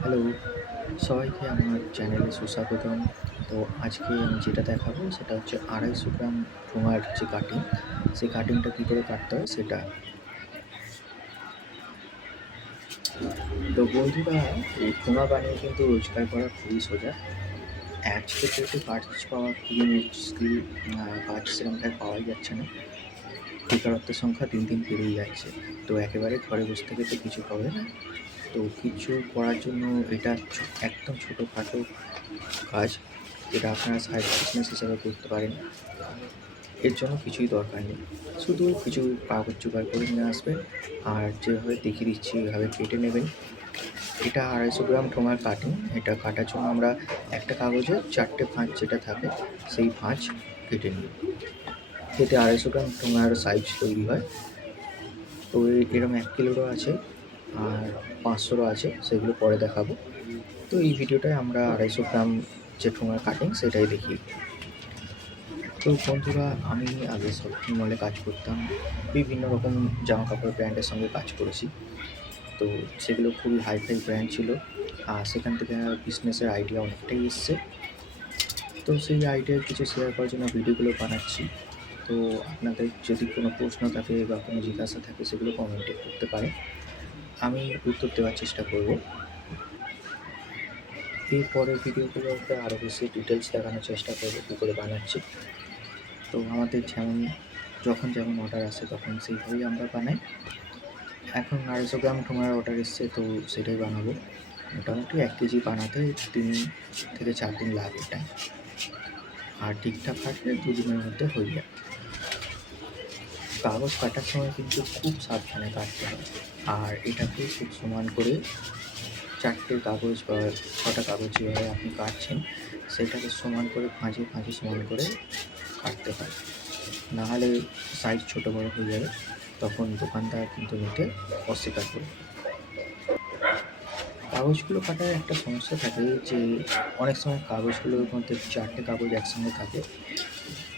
Hello, সবাইকে আমার চ্যানেলে সুস্বাগতম। তো আজকে আমি যেটা দেখাবো সেটা হচ্ছে ২৫০ গ্রাম ঠোঙার যে কাটিং, সেই কাটিংটা কী করে কাটতে হয় সেটা। তো বন্ধুরা, এই ঠোঙা বানিয়ে কিন্তু রোজগার করা খুবই সোজা। আজকে ডেটে কাজ পাওয়া খুবই মুশকিল। কাজ সেরকমভাবে পাওয়াই যাচ্ছে না। বেকারত্বের সংখ্যা দিন দিন বেড়েই যাচ্ছে। তো একেবারে ঘরে বসে থেকে তো কিছু হবে না। তো কিছু করার জন্য এটা একদম ছোটোখাটো কাজ, যেটা আপনারা সাইড বিজনেস হিসাবে করতে পারেন। এর জন্য কিছুই দরকার নেই। শুধু কিছু কাগজ জোগাড় করে নিয়ে আসবেন, আর যেভাবে দেখিয়ে দিচ্ছি এভাবে কেটে নেবেন। এটা ২৫০ গ্রাম ঠোঙার কাটিং। এটা কাটার জন্য আমরা একটা কাগজে ৪ টে ভাঁজ যেটা থাকে, সেই ভাঁজ কেটে নিই। এতে ২৫০ গ্রাম ঠোঙার সাইজ তৈরি হয়। তো এরকম ১ কিলোরও আছে, আর ৫০০রও আছে, সেগুলো পরে দেখাবো। তো এই ভিডিওটায় আমরা ২৫০ গ্রাম যে ঠোঙার কাটিং সেটাই দেখি। তো বন্ধুরা, আমি আগে শপিং মলে কাজ করতাম। বিভিন্ন রকম জামাকাপড় ব্র্যান্ডের সঙ্গে কাজ করেছি। তো সেগুলো খুবই হাই-ফাই ব্র্যান্ড ছিল। আর সেখান থেকে বিজনেসের আইডিয়া অনেকটাই এসছে। তো সেই আইডিয়া কিছু শেয়ার করার জন্য ভিডিওগুলো বানাচ্ছি। তো আপনাদের যদি কোনো প্রশ্ন থাকে বা কোনো জিজ্ঞাসা থাকে সেগুলো কমেন্টে করতে পারেন। আমি উত্তর দেওয়ার চেষ্টা করব। এর পরের ভিডিওগুলোতে আরও বেশি ডিটেইলস দেখানোর চেষ্টা করব কী করে বানাচ্ছি। তো আমাদের যখন যেমন অর্ডার আসে তখন সেইভাবেই আমরা বানাই। এখন ২৫০ গ্রাম ঠোঙার অর্ডার এসছে, তো সেটাই বানাবো। মোটামুটি ১ কেজি বানাতে ৩ থেকে ৪ দিন লাগে টাইম। আর ঠিকঠাক কাটলে ২ দিনের মধ্যে হয়ে যায়। কাগজ কাটার সময় কিন্তু খুব সাবধানে কাটতে হয়। আর এটাকে খুব সমান করে ৪ টে কাগজ বা ৬টা কাগজ যেভাবে আপনি কাটছেন, সেটাকে সমান করে ভাঁজে, ভাঁজে সমান করে কাটতে হয়। নাহলে সাইজ ছোটো বড়ো হয়ে যাবে। তখন দোকানদার কিন্তু নিতে অস্বীকার করবে। কাগজগুলো কাটার একটা সমস্যা থাকে যে, অনেক সময় কাগজগুলোর মধ্যে ৪ টে কাগজ একসঙ্গে থাকে,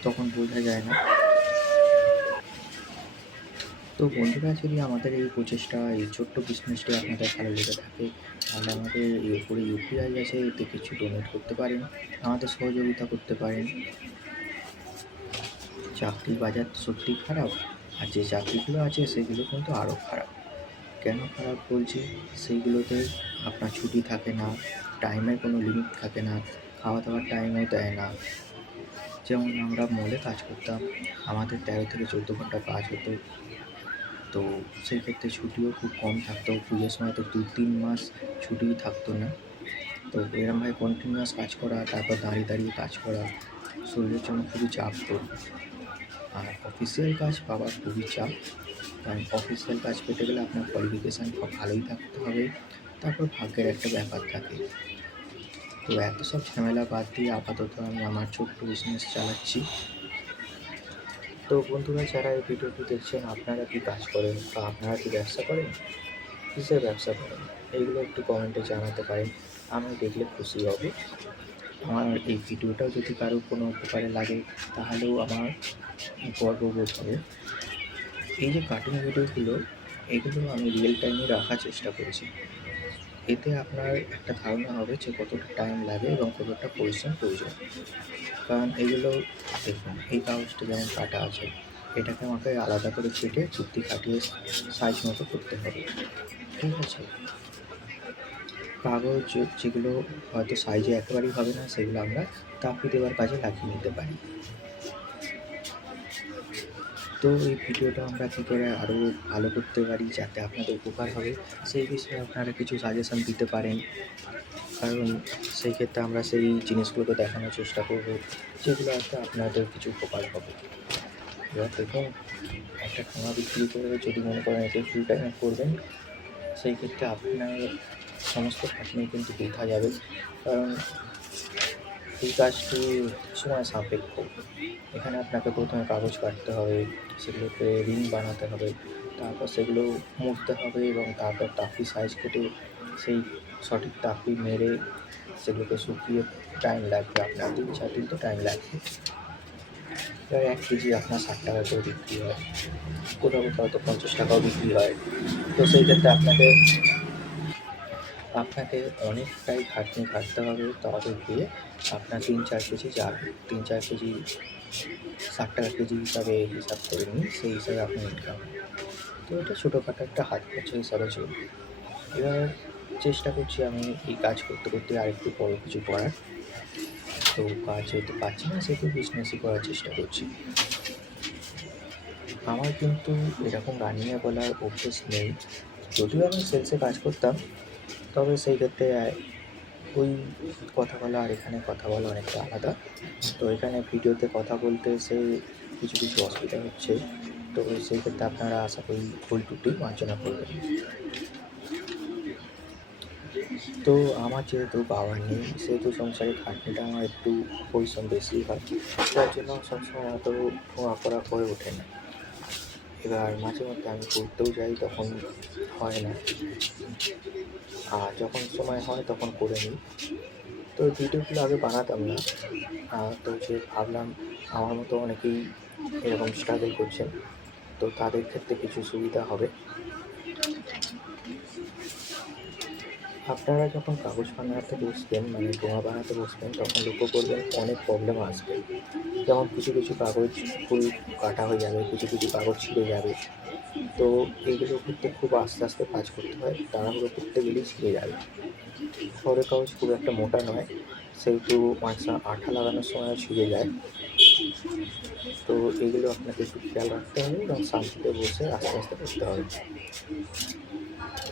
তখন বোঝা যায় না। তো বন্ধুরা, যদি আমাদের এই প্রচেষ্টা, এই ছোট্ট বিজনেসটি আপনাদের ভালো লেগে থাকে, তাহলে আমাদের এর উপরে ইউপিআই আছে, এতে কিছু ডোনেট করতে পারেন, আমাদের সহযোগিতা করতে পারেন। চাকরির বাজার তো সত্যিই খারাপ, আর যে চাকরিগুলো আছে সেগুলো কিন্তু আরও খারাপ। কেন খারাপ বলছি? সেইগুলোতে আপনার ছুটি থাকে না, টাইমের কোনো লিমিট থাকে না, খাওয়া-দাওয়ার টাইমও দেয় না। যেমন আমরা মলে কাজ করতাম, আমাদের ১৩ থেকে ১৪ ঘন্টা কাজ হতো। তো সেই ক্ষেত্রে ছুটিও খুব কম থাকতো। পুজোর সময় তো ২-৩ মাস ছুটিই থাকতো না। তো এরমভাবে কন্টিনিউয়াস কাজ করা, তারপর দাঁড়িয়ে, দাঁড়িয়ে কাজ করা, শরীরের জন্য খুবই চাপ তৈরি। আর অফিসিয়াল কাজ পাওয়া খুবই চাপ। কারণ অফিসিয়াল কাজ পেতে গেলে আপনার কোয়ালিফিকেশান খুব ভালোই থাকতে হবে। তারপর ভাগ্যের একটা ব্যাপার থাকে। তো এত সব ঝামেলা বাদ দিয়ে আপাতত আমি আমার ছোট্ট বিজনেস চালাচ্ছি। তো বন্ধুরা, যারা এই ভিডিওটি দেখছেন, আপনারা কি কাজ করেন বা আপনারা কি ব্যবসা করেন? কিসের ব্যবসা করেন? এইগুলো একটু কমেন্টে জানাতে পারেন। আমি দেখলে খুশি হব। আমার এই ভিডিওটাও যদি কারোর কোনো উপকারে লাগে, তাহলেও আমার গর্ববোধ হবে। এই যে কাটিং ভিডিওগুলো, এগুলো আমি রিয়েল টাইমে রাখার চেষ্টা করেছি। এতে আপনার একটা ধারণা হবে যে কতটা টাইম লাগে এবং কতটা পরিশ্রম প্রয়োজন। কারণ এগুলো দেখুন, এই কাগজটা যেমন কাটা আছে, এটাকে আমাকে আলাদা করে কেটে বুদ্ধি খাটিয়ে সাইজ মতো করতে হবে। ঠিক আছে? কাগজ যেগুলো হয়তো সাইজে একেবারেই হবে না, সেগুলো আমরা তাপি দেওয়ার কাজে লাগিয়ে নিতে পারি। তো এই ভিডিওটা আমরা কী করে আরও ভালো করতে পারি যাতে আপনাদের উপকার হবে, সেই বিষয়ে আপনারা কিছু সাজেশন দিতে পারেন। কারণ সেই ক্ষেত্রে আমরা সেই জিনিসগুলোকে দেখানোর চেষ্টা করব, যেগুলোতে আপনাদের কিছু উপকার হবে। এবার দেখুন, একটা ঠোঙা বিক্রি করে যদি মনে করেন এটা ফুল টাইমে করবেন, সেই ক্ষেত্রে আপনার সমস্ত খাটনি কিন্তু বৃথা যাবে। কারণ এই কাজটি সময় সাপেক্ষ। এখানে আপনাকে প্রথমে কাগজ কাটতে হবে, সেগুলোকে রিং বানাতে হবে, তারপর সেগুলো মুড়তে হবে এবং তারপর তাপি সাইজ কেটে সেই সঠিক তাপি মেরে সেগুলোকে শুকিয়ে টাইম লাগবে আপনার ৩-৪ দিন তো টাইম লাগবে। প্রায় ১ কেজি আপনার ৬০ টাকা করে বিক্রি হয়। কোথাও, কোথাও তো ৫০ টাকাও বিক্রি হয়। তো সেই ক্ষেত্রে আপনাকে আপনাকে অনেকটাই খাটনি খাটতে হবে, তবে গিয়ে আপনার ৩-৪ কেজি যাবে। ৩-৪ কেজি ৳৬০ কেজি হিসাবে হিসাব করে নিন, সেই হিসাবে আপনার ইনকাম হবে। তো এটা ছোটোখাটো একটা হাত খরচা হিসাবে চলবে। এবার চেষ্টা করছি আমি এই কাজ করতে, করতে আরেকটু বড় কিছু করার। তো কাজ যেহেতু পাচ্ছি না, সেহেতু বিজনেসই করার চেষ্টা করছি। আমার কিন্তু এরকম রানিংয়ে বলার অভ্যেস নেই। যদিও আমি সেলসে কাজ করতাম, তবে সেই ক্ষেত্রে ওই কথা বলা আর এখানে কথা বলা অনেকটা আলাদা। তো এখানে ভিডিওতে কথা বলতে এসে কিছু, কিছু অসুবিধা হচ্ছে। তো সেই ক্ষেত্রে আপনারা আশা করি ভুল ত্রুটি মার্জনা করবেন। তো আমার যেহেতু বাবা নেই, সেহেতু সংসারে খাটনিটা আমার একটু পরিশ্রম বেশিই হয়। যার জন্য সবসময় অত ঘোরাফেরা হয়ে ওঠে না। এবার মাঝে মধ্যে আমি ঘুরতেও যাই, তখন হয় না। আর যখন সময় হয় তখন করে নিই। তো এই ভিডিওগুলো আগে বানাতাম না। তো যে ভাবলাম আমার মতো অনেকেই এরকম স্ট্রাগল করছেন। তো তাদের ক্ষেত্রে কিছু সুবিধা হবে। আপনারা যখন কাগজ বানাতে বসবেন, মানে ডোঙা বানাতে বসবেন, তখন লক্ষ্য করবেন অনেক প্রবলেম আসবে। যেমন কিছু, কিছু কাগজ ফুল কাটা হয়ে যাবে, কিছু, কিছু কাগজ ছিঁড়ে যাবে। তো এইগুলোর ক্ষেত্রে খুব আস্তে, আস্তে কাজ করতে হয়। তাড়াহুড়ো করতে গেলেই ছিঁড়ে যাবে। খবরের কাগজ খুব একটা মোটা নয়, সেহেতু আঠা লাগানোর সময়ও ছিঁড়ে যায়। তো এগুলো আপনাকে একটু খেয়াল রাখতে হবে এবং শান্তিতে বসে আস্তে, আস্তে করতে হবে।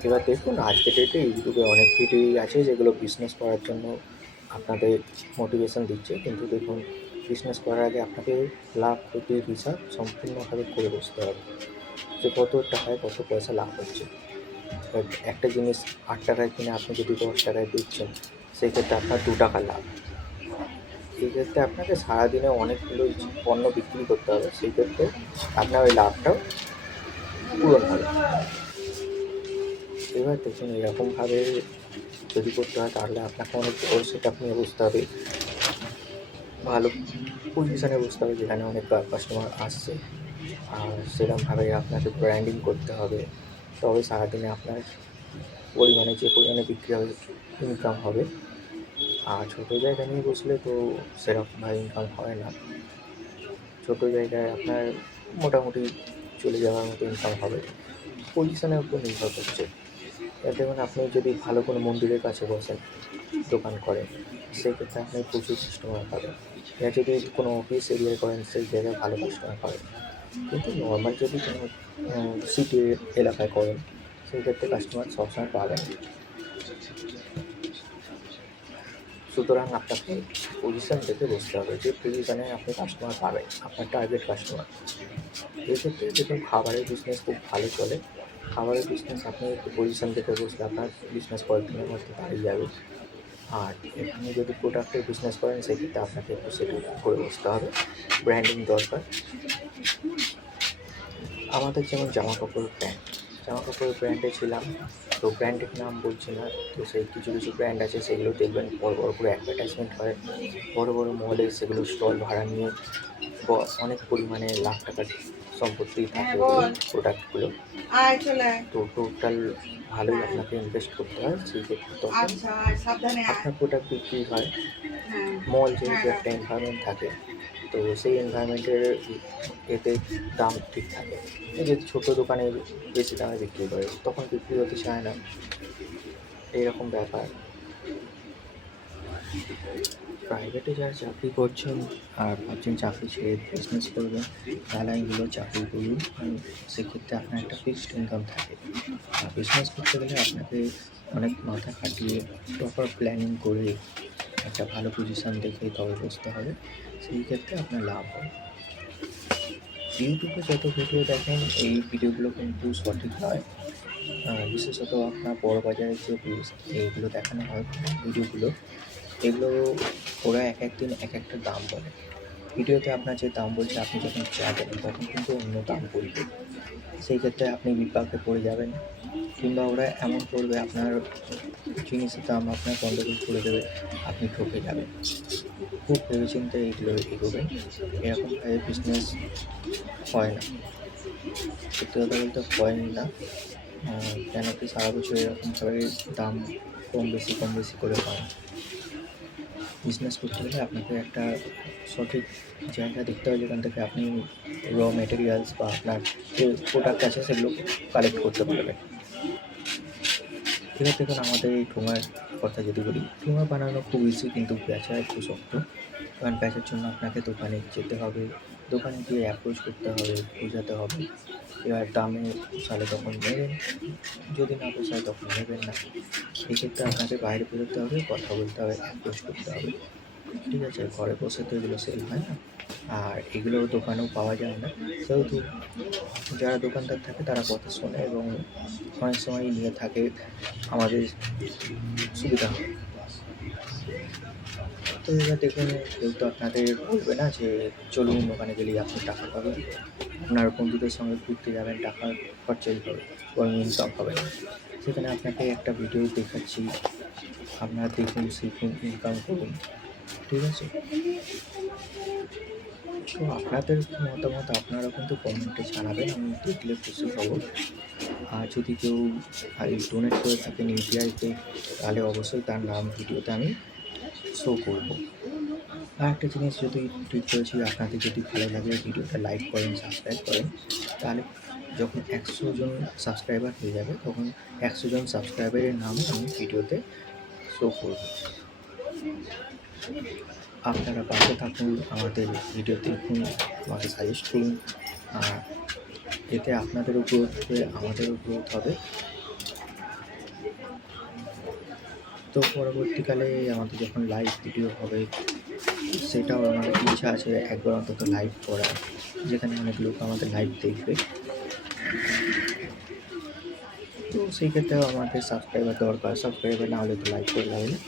এবার দেখুন, আজকের ডেটে ইউটিউবে অনেক ভিডিওই আছে যেগুলো বিজনেস করার জন্য আপনাদের মোটিভেশন দিচ্ছে। কিন্তু দেখুন, বিজনেস করার আগে আপনাকে লাভ ক্ষতির হিসাব সম্পূর্ণভাবে করে বসতে হবে, যে কত টাকায় কত পয়সা লাভ হচ্ছে। এবার একটা জিনিস ৳৮ কিনে আপনি যদি ৳10 বেচছেন, সেক্ষেত্রে আপনার ৳2 লাভ। এই ক্ষেত্রে আপনাকে সারাদিনে অনেকগুলো পণ্য বিক্রি করতে হবে, সেই ক্ষেত্রে আপনার ওই লাভটাও পূরণ হবে। এবার দেখুন, এরকমভাবে যদি করতে হয় তাহলে আপনাকে অনেক বড় সেটআপ নিয়ে বসতে হবে। ভালো পজিশনে বসতে হবে যেখানে অনেক কাস্টমার আসছে। আর সেরকমভাবে আপনাকে ব্র্যান্ডিং করতে হবে। তবে সারাদিনে আপনার যে পরিমাণে বিক্রি হবে, ইনকাম হবে। আর ছোটো জায়গা নিয়ে বসলে তো সেরকমভাবে ইনকাম হয় না। ছোটো জায়গায় আপনার মোটামুটি চলে যাওয়ার মতো ইনকাম হবে। পজিশনের উপর নির্ভর করছে। এবার দেখুন, আপনি যদি ভালো কোনো মন্দিরের কাছে বসেন, দোকান করেন, সেক্ষেত্রে আপনি প্রচুর কাস্টমার পাবেন। এবার যদি কোনো অফিস এরিয়ায় করেন, সেই জায়গায় ভালো কাস্টমার পাবেন। কিন্তু নর্মাল যদি কোনো সিটি এলাকায় করেন, সেই ক্ষেত্রে কাস্টমার সবসময় পাবেন। সুতরাং আপনাকে পজিশন দেখে বসতে হবে, যে পজিশনে আপনি কাস্টমার পাবেন, আপনার টার্গেট কাস্টমার। এক্ষেত্রে দেখুন, খাবারের বিজনেস খুব ভালো চলে। খাবারের বিজনেস আপনি একটু পজিশন দেখে বসলে আপনার বিজনেস কয়েকদিনের মধ্যে দাঁড়িয়ে যাবে। আর এখানে যদি প্রোডাক্টের বিজনেস করেন, সেক্ষেত্রে আপনাকে একটু সেটআপ করে বসতে হবে। ব্র্যান্ডিং দরকার। আমাদের যেমন জামাকাপড়ের ব্র্যান্ডে ছিলাম। তো ব্র্যান্ডের নাম বলছি না। তো সেই কিছু, কিছু ব্র্যান্ড আছে, সেগুলো দেখবেন বড়, বড় করে অ্যাডভার্টাইজমেন্ট হয়। বড়, বড় মলে সেগুলো স্টল ভাড়া নিয়ে অনেক পরিমাণে লাখ টাকার সম্পত্তি থাকে ওগুলো, প্রোডাক্টগুলো। তো টোটাল ভালোই আপনাকে ইনভেস্ট করতে হয়। সেই ক্ষেত্রে তখন আপনার প্রোডাক্ট বিক্রি হয়। মল যেহেতু একটা এনভায়রনমেন্ট থাকে, তো সেই এনভায়রনমেন্টের এতে দাম ঠিক থাকে। এই যে ছোটো দোকানে বেশি দামে বিক্রি করে, তখন বিক্রি হতে চায় না, এইরকম ব্যাপার। প্রাইভেটে যারা চাকরি করছেন আর ভাবছেন চাকরি ছেড়ে বিজনেস করবেন, তাহলে আমি বলব চাকরি করুন। সেক্ষেত্রে আপনার একটা ফিক্সড ইনকাম থাকে। আর বিজনেস করতে গেলে আপনাকে অনেক মাথা খাটিয়ে প্রপার প্ল্যানিং করে একটা ভালো পজিশন দেখে তবে বসতে হবে। সেই ক্ষেত্রে আপনার লাভ হবে। ইউটিউবে যত ভিডিও দেখেন, এই ভিডিওগুলো কিন্তু সঠিক নয়। বিশেষত আপনার বড় বাজারের যে এইগুলো দেখানো হয় ভিডিওগুলো, এগুলো ওরা এক দিন এক একটা দাম বলে। ভিডিওতে আপনার যে দাম বলছে, আপনি যখন যাবেন তখন কিন্তু অন্য দাম বলবে। সেই ক্ষেত্রে আপনি বিপাকে পড়ে যাবেন, কিংবা ওরা এমন করবে আপনার জিনিসের দাম আপনার গন্ডগোল করে দেবে, আপনি ঠকে যাবেন। খুব ভেবেচিন্তে এগুলো এগোবেন। এরকমভাবে বিজনেস হয় না। সত্যি কথা বলতে হয়ই না। কেন কি সারা বছর এরকমভাবে দাম কম বেশি করে হয়। বিজনেস করতে গেলে আপনাকে একটা সঠিক জায়গা দেখতে হবে যেখান থেকে আপনি মেটেরিয়ালস বা আপনার যে প্রোডাক্ট আছে সেগুলো কালেক্ট করতে পারবেন। এবার দেখুন আমাদের এই ঠোঙার কথা যদি বলি, ঠোঙা বানানো খুব ইজি কিন্তু বেচা একটু শক্ত। কারণ বেচার জন্য আপনাকে দোকানে যেতে হবে, দোকানে গিয়ে অ্যাপ্রোচ করতে হবে, বোঝাতে হবে। এবার দামে পোষালে তখন নেবেন, যদি না পোষায় তখন নেবেন না। এক্ষেত্রে আপনাকে বাইরে বেরোতে হবে, কথা বলতে হবে, অ্যাপ্রোচ করতে হবে। ঠিক আছে? ঘরে বসে তো এগুলো সেল হয় না। আর এগুলো দোকানেও পাওয়া যায় না। সেহেতু যারা দোকানদার থাকে তারা কথা শোনে এবং অনেক সময়ই নিয়ে থাকে, আমাদের সুবিধা হয়। তো এবার দেখুন কেউ তো আপনাদের বলবে না যে চলুন ওখানে গেলেই আপনি টাকা পাবেন। আপনার বন্ধুদের সঙ্গে ঘুরতে যাবেন, টাকা খরচাই হবে, বরং ইনকাম হবে না। সেখানে আপনাকে একটা ভিডিও দেখাচ্ছি, আপনারা দেখুন, শিখুন, ইনকাম করুন। ঠিক আছে? তো আপনাদের কি মতামত আপনারা কিন্তু কমেন্টে জানাবেন, আমি দেখলে খুশি হব। আর যদি কেউ ডোনেট করে থাকেন ইউপিআইতে, তাহলে অবশ্যই তার নাম ভিডিওতে আমি শো করব। আরেকটা জিনিস যদি ঠিক করেছি, আপনাদের যদি ভালো লাগে ভিডিওটা লাইক করেন, সাবস্ক্রাইব করেন, তাহলে যখন 100 জন সাবস্ক্রাইবার হয়ে যাবে তখন 100 জন সাবস্ক্রাইবারের নাম আমি ভিডিওতে শো করব। আপনারা পাশে থাকুন, আমাদের ভিডিও দেখুন, আমাকে সাজেস্ট করুন। আর এতে আপনাদেরও গ্রোথ হবে, আমাদেরও গ্রোথ হবে। তো পরবর্তীকালে আমাদের যখন লাইভ ভিডিও হবে, সেটাও আমাদের ইচ্ছা আছে একবার অন্তত লাইভ করার, যেখানে অনেক লোক আমাদের লাইভ দেখবে। তো সেই ক্ষেত্রেও আমাদের সাবস্ক্রাইবার দরকার, সাবস্ক্রাইবার না হলে তো লাইভ করে লাভ নেই।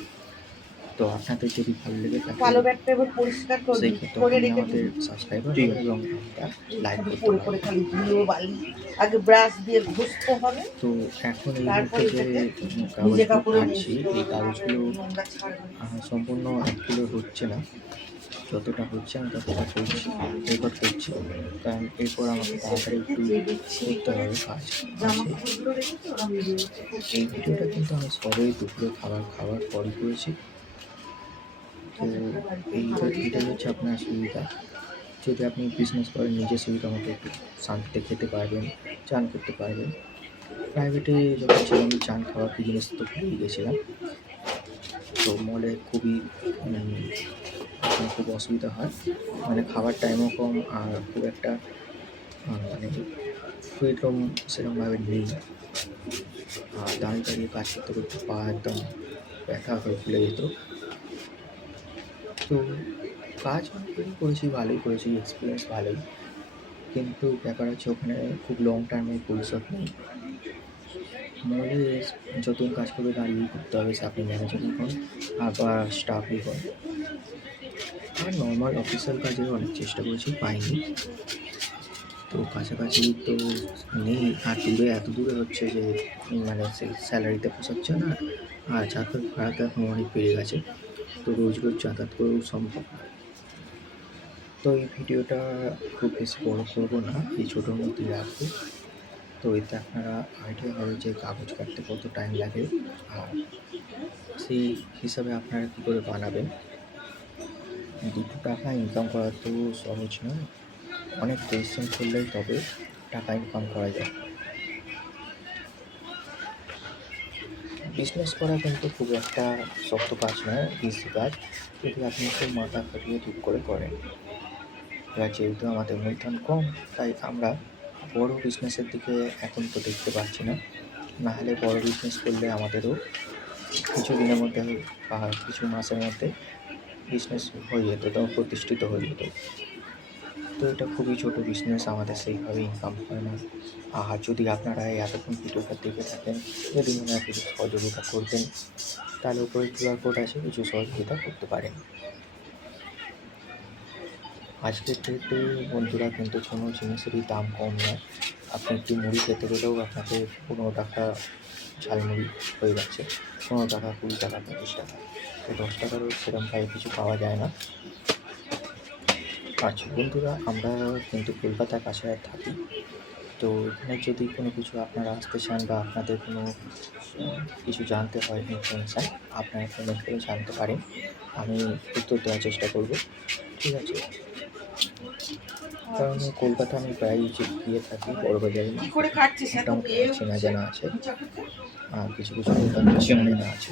তো আপনাদের যদি ভালো লেগে থাকে কালো ব্যাগটা এবার পরিষ্কার সেই করবি, ক্ষেত্রে করে আপনি রেখে আমাদের দিবি। সাবস্ক্রাইবার ঠিক হবেন আছে। এবং আমরা লাইভ খালি করতে পড়ে পড়ে পারবো। খালি ধুলো বালি, আগে ব্রাশ দিয়ে ঘষতে হবে, তো এখন এই তারপর মুহূর্তে যে এটাকে ভিজে কাগজগুলো কাপড়ে কাটছি, মুছতে এই হবে, তারপরে কাগজগুলো নোংরা ছাড়বে। সম্পূর্ণ 1 কিলো হচ্ছে না। যতটা হচ্ছে আমি ততটা করছি, রেকর্ড করছি। কারণ এরপর আমাকে তাড়াতাড়ি একটু করতে হবে, কাজ জামা আছে। কাপড়গুলো রেখেছে ওরা মিলে যাচ্ছে। এই ভিডিওটা কিন্তু আমি সবে দুপুরে খাবার পরই করেছি। তো এটাই হচ্ছে আপনার সুবিধা। যদি আপনি বিজনেস করেন, নিজের সুবিধা মতো একটু শান্তিতে খেতে পারবেন, চান করতে পারবেন। প্রাইভেটে যখন ছিলাম চান খাওয়ার কি জিনিস তো ভুলেই গেছিলাম। তো মলে খুবই এখন খুব অসুবিধা হয়। মানে খাবার টাইমও কম আর খুব একটা মানে ফ্রিডম সেরকমভাবে নেই। আর দাঁড়িয়ে কাজ করতে পা একদম ব্যথা হয়ে ফুলে যেত। তো কাজ অনেকদিনই করেছি, ভালোই করেছি, এক্সপিরিয়েন্স ভালোই। কিন্তু ব্যাপার হচ্ছে ওখানে খুব লং টার্মে ভবিষ্যৎ নেই। মলে যতদিন কাজ করবে দাঁড়িয়েই করতে হবে, সে আপনি ম্যানেজারই হন আর বা স্টাফই হন। আর নর্মাল অফিসিয়াল কাজের অনেক চেষ্টা করেছি, পাইনি। তো কাছাকাছি তো নেই, আর দূরে এত দূরে হচ্ছে যে মানে সেই স্যালারিতে পোষাচ্ছে না। আর যাতায়াত ভাড়া তো এখন অনেক বেড়ে গেছে। তো রোজ যাতায়াত করেও সম্ভব না। তো এই ভিডিওটা খুব বেশি বড় করব না, এই ছোটোর মধ্যেই রাখবো। তো এতে আপনারা আইডিয়া হবে যে কাগজ কাটতে কত টাইম লাগে আর সেই হিসাবে আপনারা কী করে বানাবেন। 2 টাকা ইনকাম করা তো সহজ নয়। অনেক পরিশ্রম করলেই তবে টাকা ইনকাম করা যায়। বিজনেস করা কিন্তু খুব একটা শক্ত কাজ নয়, ইজি কাজ, যদি আপনি একটু মাথা খাটিয়ে ঠিক করে করেন। এবার যেহেতু আমাদের মূলধন কম, তাই আমরা বড় বিজনেসের দিকে এখন তো দেখতে পাচ্ছি না। নাহলে বড় বিজনেস করলে আমাদেরও কিছু দিনের মধ্যে বা কিছু মাসের মধ্যে বিজনেস হয়ে যেত, তো প্রতিষ্ঠিত হয়ে যেত। তো এটা খুবই ছোটো বিজনেস, আমাদের সেইভাবে ইনকাম হয় না। আর যদি আপনারা এতক্ষণ ভিডিওটা দেখে থাকেন, যদি মনে হয় কিছু সহযোগিতা করবেন, তাহলে উপরে কিউআর কোড আছে, কিছু সহযোগিতা করতে পারেন। আজকের ডেটে বন্ধুরা কিন্তু কোনো জিনিসেরই দাম কম নয়। আপনি একটি মুড়ি খেতে গেলেও আপনাকে 15 টাকা ঝালমুড়ি হয়ে যাচ্ছে। 15 টাকা, 20 টাকা, 25 টাকা। তো 10 টাকারও সেরকমভাবে কিছু পাওয়া যায় না। আচ্ছা বন্ধুরা, আমরা কিন্তু কলকাতার কাছে থাকি। তো এখানে যদি কোনো কিছু আপনারা আসতে চান বা আপনাদের কোনো কিছু জানতে হয় ইনফরমেশান, আপনারা কমেন্ট করে জানতে পারেন। আমি উত্তর দেওয়ার চেষ্টা করব। ঠিক আছে? কারণ কলকাতা আমি প্রায়ই গিয়ে থাকি, বড়বাজারে কি করে মার্কেটে খাচ্ছিস এত মোটামুটি মেয়ে আমার চেনা হচ্ছে জানা আছে। উঁচা করতে? আর কিছু দোকানদার চেনা জানা আছে।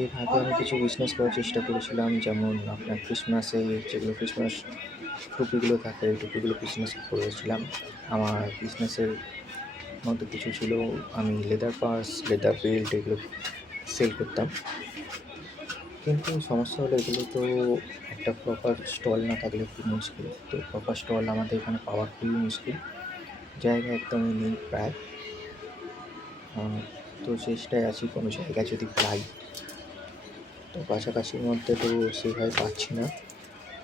এর আগে আমি কিছু বিজনেস করার চেষ্টা করেছিলাম, যেমন আপনার ক্রিসমাসে যেগুলো ক্রিসমাস টুপিগুলো থাকে, এই টুপিগুলো বিজনেস করেছিলাম। আমার বিজনেসের মধ্যে কিছু ছিল, আমি লেদার পার্স, লেদার বেল্ট এগুলো সেল করতাম। কিন্তু সমস্যা হলো এগুলো তো একটা প্রপার স্টল না থাকলে খুব মুশকিল। তো প্রপার স্টল আমাদের এখানে পাওয়া খুবই মুশকিল। জায়গা একদমই নেই প্রায়। আ তো চেষ্টায় আছি কোনো জায়গা যদি পাই। তো কাছাকাছির মধ্যে তো সেভাবে পাচ্ছি না।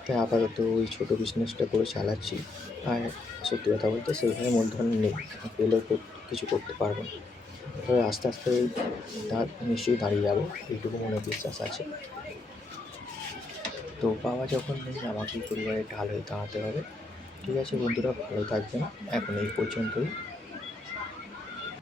তাই আপাতত ওই ছোটো বিজনেসটা করে চালাচ্ছি। আর সত্যি কথা বলতে সেইভাবে মূলধন নেই। পেলেও কিছু করতে পারবো না। তবে আস্তে, আস্তে নিশ্চয়ই দাঁড়িয়ে যাবো, এইটুকু মনে বিশ্বাস আছে। তো পাওয়া যখন নেই আমাকেই পরিবারের ঢাল হয়ে দাঁড়াতে হবে। ঠিক আছে বন্ধুরা, ভালো থাকবেন। এখন এই পর্যন্তই।